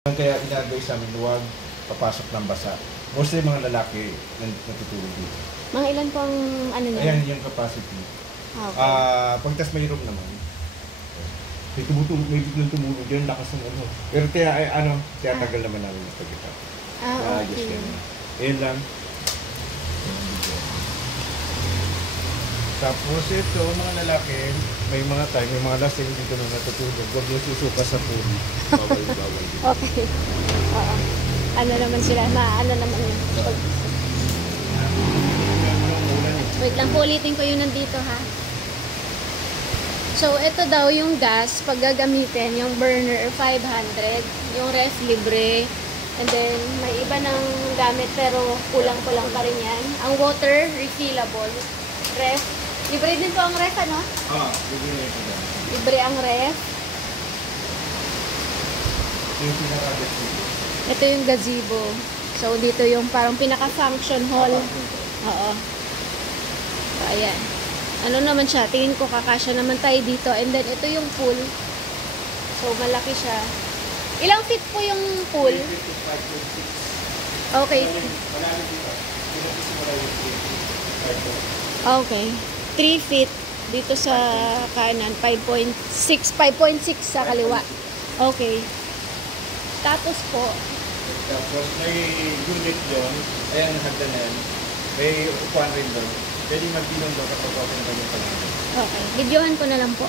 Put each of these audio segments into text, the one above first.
Kaya ina-advise namin huwag papasok ng basa. Mostly mga lalaki natutulog dito. Mga ilan pong ano niya? Ayan yung capacity. Okay. Pagtas may room naman. May biglang tumulog yun, lakas ng ano. Pero kaya tagal naman namin na pagkita. Okay. Ayun lang. Tapos ito, mga lalaki, may mga lasing dito na natutulog. Huwag yung susuka sa pool. Bawal. Okay. Oo. Ano naman sila, ano naman yun. Wait lang po, ulitin ko yung nandito ha. So, ito daw yung gas, pag gagamitin, yung burner 500, yung ref libre, and then may iba ng gamit pero kulang-kulang pa rin yan. Ang water, refillable. Ref, libre din po ang ref, ano? Libre na ito. Libre ang ref. Ito yung gazebo. So, dito yung parang pinaka-function hall. Oo. So, ayan. Ano naman siya? Tingin ko kakasya naman tayo dito. And then, ito yung pool. So, malaki siya. Ilang feet po yung pool? Okay. Okay. 3 feet dito sa kanan. 5.6 sa kaliwa. Okay. Tapos po, tapos may unit doon, ayan hagdanan, may upuan rin doon. Pwede magbilong doon kapag ako na kanyang pangalan. okay. Videohan ko na lang po.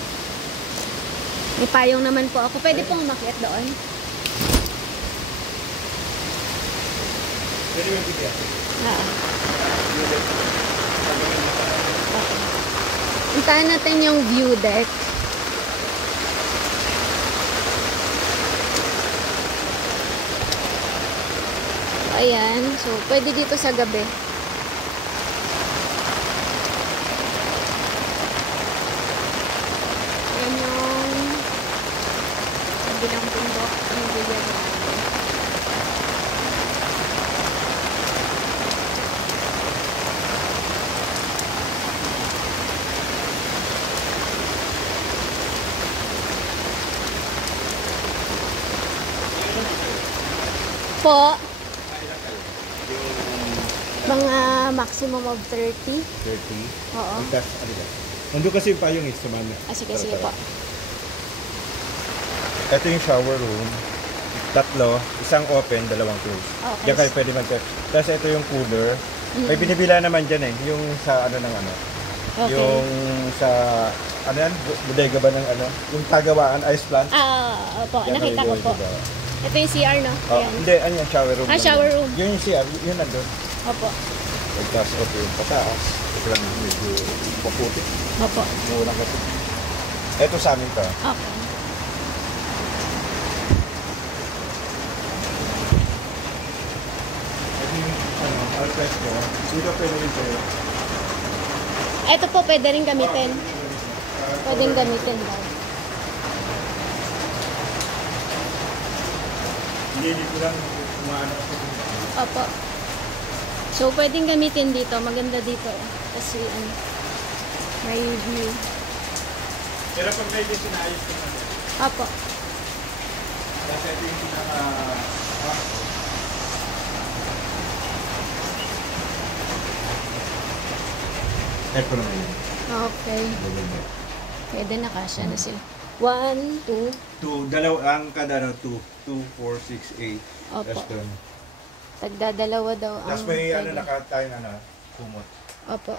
May payong naman po ako. Pwede pong umakyat doon. Pwede magbigyan. Okay. Puntahan natin yung view deck. Ayan. So, pwede dito sa gabi. Ayan yung kabilang bundok. Yung bigyan natin. Po. Mga maximum of 30. 30. Oo. Nandun kasi yung payong sumama. Sige po. Ito yung shower room. 3, isang open, 2 close. Okay. Diyan kayo pwede mag-test. Tapos ito yung cooler. May binibila naman dyan yung sa Okay. Yung sa, bodega ba ng yung tagawaan, ice plant. Opo. Yan Nakita ko po. diba? Ito yung CR, no? Ayan. Hindi, shower room. Shower room. Yun yung CR, yun nandun. Opo. Tapos ito yung pataas. Ito lang medyo paputi. Opo. Murang kasi. Ito sa amin to. Okay. Ito yung alfresco. Dito pwede rin kayo. Ito po, pwede rin gamitin. Pwedeng gamitin daw. Hindi dito lang umaano ako. Opo. So, pwedeng gamitin dito. Maganda dito. Kasi, may view. Pero pag medyo sinayos ko naman. Opo. Kasi ito yung ito naman yun. Okay. Pwede na kasya na sila. 1, 2. 2, ang kada 2, 4, 6, 8. Opo. Tapos doon. Tagdadalawa daw ang Tapos may pwede. nakatayong kumot. Opo.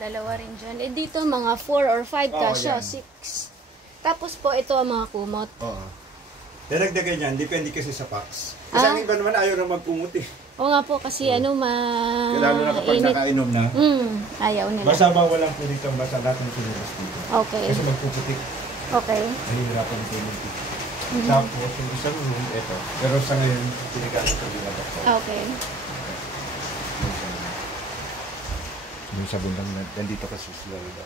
Dalawa rin dyan. Dito mga 4 or 5 kasya. 6. Tapos po, ito ang mga kumot. Oo. Daragdagan yan, depende kasi sa packs. Kasi ang iba naman ayaw na magkumot eh. Oo nga po, kasi Lalo na kapag nakainom na. Ayaw nila. Basta ba walang pulitang basa natin sinilas dito. Okay. Kasi magpuputik. Okay. Nahihirapan yung pumutik. Tapos yung isang room, ito. Pero sa ngayon, pinigamit ko din ako. Okay. Yung sa bundang nandito kasi sila dito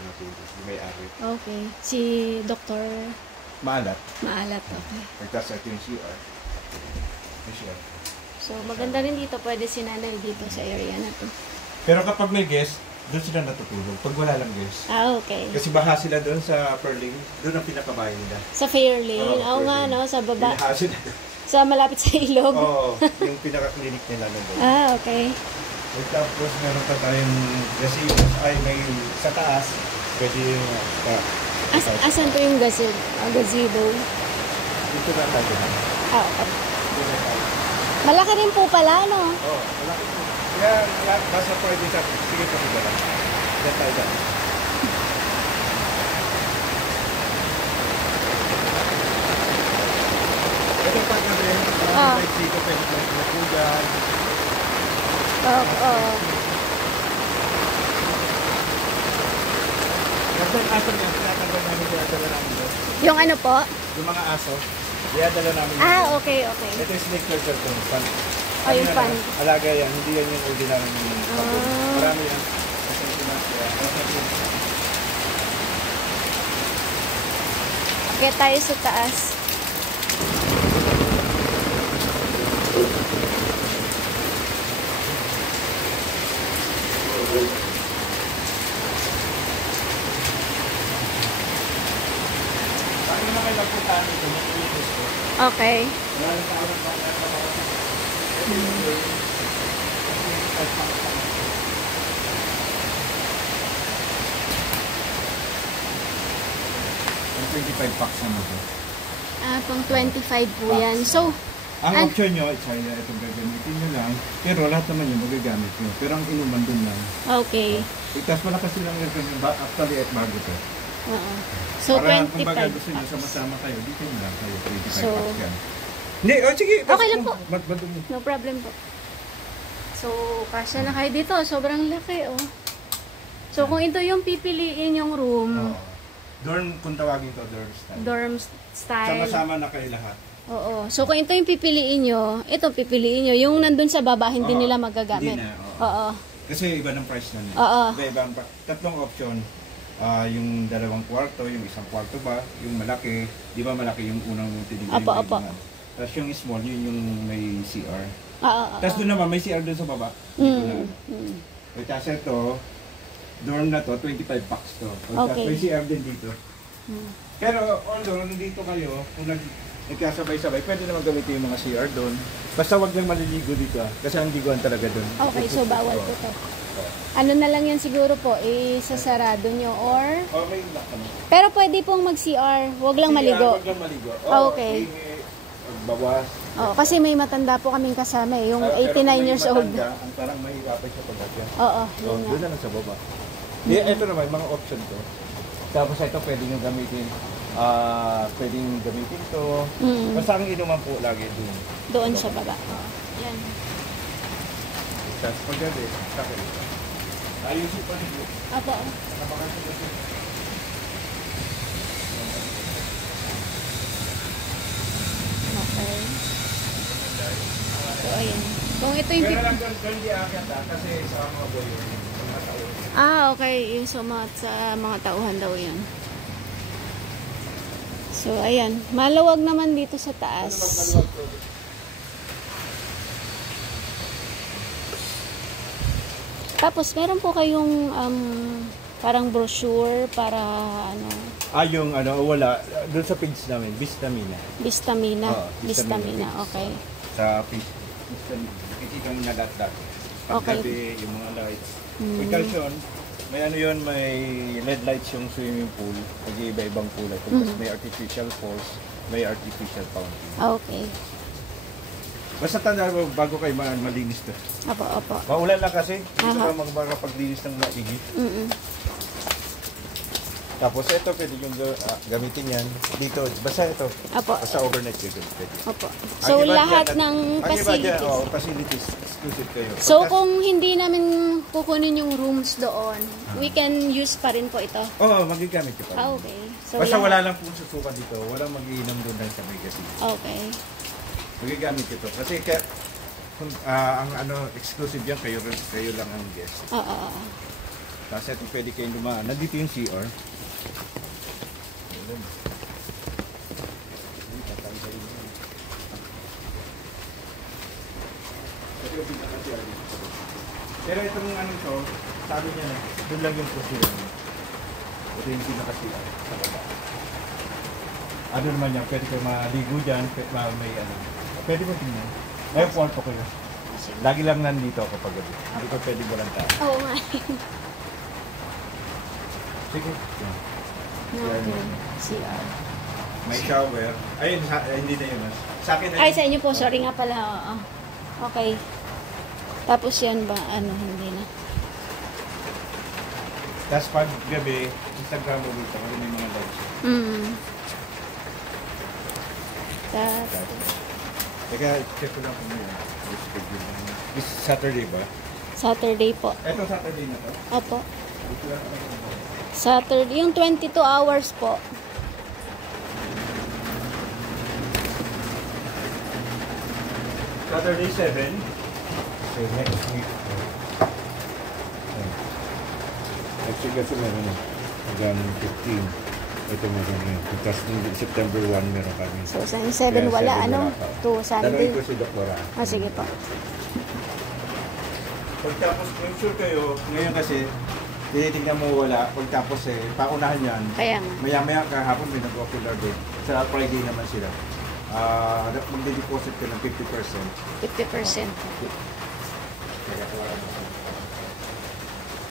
natulog. Yung may-ari. Okay. Si Dr. Maalat. Maalat. Okay. Pagkas ito yung CR. Yung CR. So, maganda rin dito. Pwede si nanay dito sa area na to. Pero kapag may guest, doon sila natutulog. Pag wala lang guest. Ah, okay. Kasi baha sila doon sa Perling. Doon ang pinakabahay nila. Sa Fairlane. Oo, Oo nga, Fairlane. no? Sa baba. Binaha sila. Sa malapit sa ilog. Oo, yung pinaka-clinic nila doon. Ah, okay. At tapos meron pa tayong gazebo. Ay, may sa taas. Pwede yung Asan po yung gazebo? dito na tayo. Ah, okay. Dito na tayo. Malaki rin po pala, no? Oo, malaki po. Kaya basta pwede sa sige po ba lang. Diyan tayo dyan. Ito pa kami, may dito pwede na po dyan. Oo. Kasi yung aso niya, tinatanggal namin, dinadala namin doon. Yung ano po? Yung mga aso, dinadala namin doon. Ah, okay. Ito yung snake turtle ko, fan. Oh, yung fan. Alaga yan, hindi yan yung ordinary yung pagod. Ah. Marami yan. Kasi pinasya. Kaya tayo sa taas. Paano naman nagpuntahan ito? Nag-iinis ko. Okay. Wala lang tawag pa na ito. Ang 25 packs na ito. Ah, pang 25 po yan. So, Ang option nyo, Chaya, itong gagamitin nyo lang. Pero lahat naman yun magagamit nyo. Pero ang inuman dun lang. okay. Itas malakas silang nagkamit. Actually, at bago to. Oo. So, para kung baga gusto 25 nyo packs. sama-sama kayo, dito nyo lang kayo. 25 So, packs yan. Hindi, sige. Okay lang po. Magbandong mo. No problem po. So, kasya na kayo dito. Sobrang laki, oh. So, kung ito yung pipiliin yung room, Dorm, kung tawagin to, dorm style. dorm style. Sama-sama na kayo lahat. Oo. So, kung ito yung pipiliin nyo, ito pipiliin nyo. Yung nandun sa baba, hindi Oo. nila magagamit. Hindi na, Oo. Kasi iba ng price na nila. Oo. Iba ang tatlong option. Yung 2 kwarto, yung 1 kwarto ba, yung malaki. Di ba malaki yung unang tinignan? Apo. Tapos yung small, yun yung may CR. Oo. Tapos doon naman, may CR doon sa baba. Dito na. Tapos ito, dorm na to, 25 packs to. Tapos Okay. may CR din dito. Pero although nandito kayo, kung nagkasabay-sabay, pwede naman gamitin yung mga CR doon. Basta wag lang maliligo dito kasi ang liguan talaga doon. Okay, so bawal po to. Ano na lang yan siguro po, isasarado nyo or... May lock naman. Pero pwede pong mag-CR, wag lang maligo. Wag lang maligo. Okay. Bawas. Oo, kasi may matanda po kaming kasama eh, yung 89 years old. Ang parang mahirapan siya pagkakya. Oo, yun nga. Doon na lang sa baba. Ito naman, mga option to. Tapos ito pwede nyo gamitin. Pwedeng gamitin to. Basta ang inuman po lagi doon. Doon sa baba. Yan. Tapos paggabi, sakit. Ayusin pa rin po. Apo. Napakasya kasi. Okay. So, ayan. Kung ito yung... Pero lang doon di akyat kasi sa mga boyo. Mga tao. Ah, okay. Yung sa mga tauhan daw yan. So, ayan. Maluwag naman dito sa taas. Tapos, meron po kayong parang brochure para ano... Yung wala. Doon sa page namin, Vistamina. Vistamina. Oo, Vistamina, Vistamina. okay. Sa page, Vistamina. Nakikita mo na lahat. Paggabi, yung mga lights. May calcium. May yun, may LED lights yung swimming pool. Nag-iiba-ibang kulay. Tapos may artificial falls, may artificial fountain. Okay. Basta tanda mo, bago kayo malinis to. Apo. Maulan lang kasi, hindi Aha. ka makakapaglinis ng maigi. Tapos ito, pwede yung gamitin yan. Dito, basta ito. Apo. Basta overnight kayo. Pwede. Opo. So, Ang iba lahat dyan, ng ang iba dyan, facilities. facilities, exclusive kayo. So, kung hindi namin kukunin yung rooms doon, we can use pa rin po ito. magigamit ko pa. Ah, okay. So, Basta lahat- wala lang po susukan dito. Walang mag-iinom doon lang sa Vegas. Okay. Magigamit ito. Kasi ang exclusive yan, kayo lang ang guest. Oo. Tapos ito pwede kayong dumaan. Nandito yung CR. Pero itong to, sabi niya na, Doon lang yung procedure. Ito yung pinaka-CR sa baba. Ano naman yan, pwede kayo maligo dyan, may ano. Pwede mo tingnan. Ngayon, kwarto ko yun. Sige. Lagi lang nandito ako pag gabi. Hindi ko pwede walang tao. Oo nga. Sige. Yan. Okay. CR. May shower. Ayun, hindi na yun. Sa akin Ay, sa inyo po. Sorry nga pala. Oo. Okay. Tapos yan ba? Ano, hindi na. Tapos pag gabi, Instagram mo dito kasi may mga lights. Teka, check ko lang kung may schedule lang. This Saturday ba? Saturday po. Eto Saturday na to? Opo. Dito lang ako. Saturday. Yung 22 hours po. Saturday 7. Okay, next week. Next week kasi meron na. Hanggang 15. Ito meron na yun. Tapos September 1 meron kami. So, sa 7 wala, ano? To Sunday. Tanongin ko si Doktora. Ah, sige po. Pagtapos, kung sure kayo, ngayon kasi, tinitignan mo wala. Pagtapos paunahan yan. Kaya nga. Maya-maya kahapon may nag-ocular din. Sa Friday naman sila. Magde-deposit ka ng 50%. 50%. Kaya